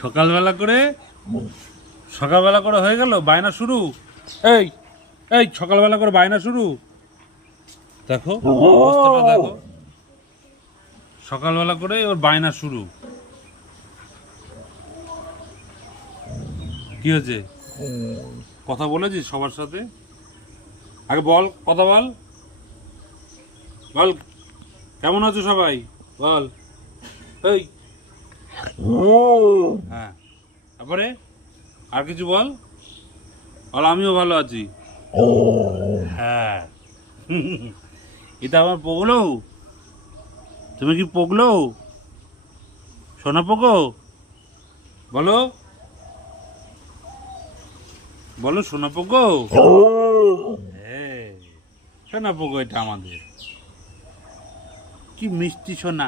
সকালবেলা করে হয়ে গেল বায়না শুরু। এই এই সকালবেলা করে বায়না শুরু। দেখো অবস্থাটা দেখো, সকালবেলা করে ওর বায়না শুরু। কি হয়েছে, কথা বলেছিস সবার সাথে? আগে বল, কথা বল, বল কেমন আছো সবাই, বল। এই হ্যাঁ, তারপরে আর কিছু বল। বল আমিও ভালো আছি। হ্যাঁ। এটা আমার পগলো, তুমি কি পগলো, সোনা পগো? বলো বলো সোনা পগো। হ্যাঁ সোনা পগো, এটা আমাদের কি মিষ্টি সোনা।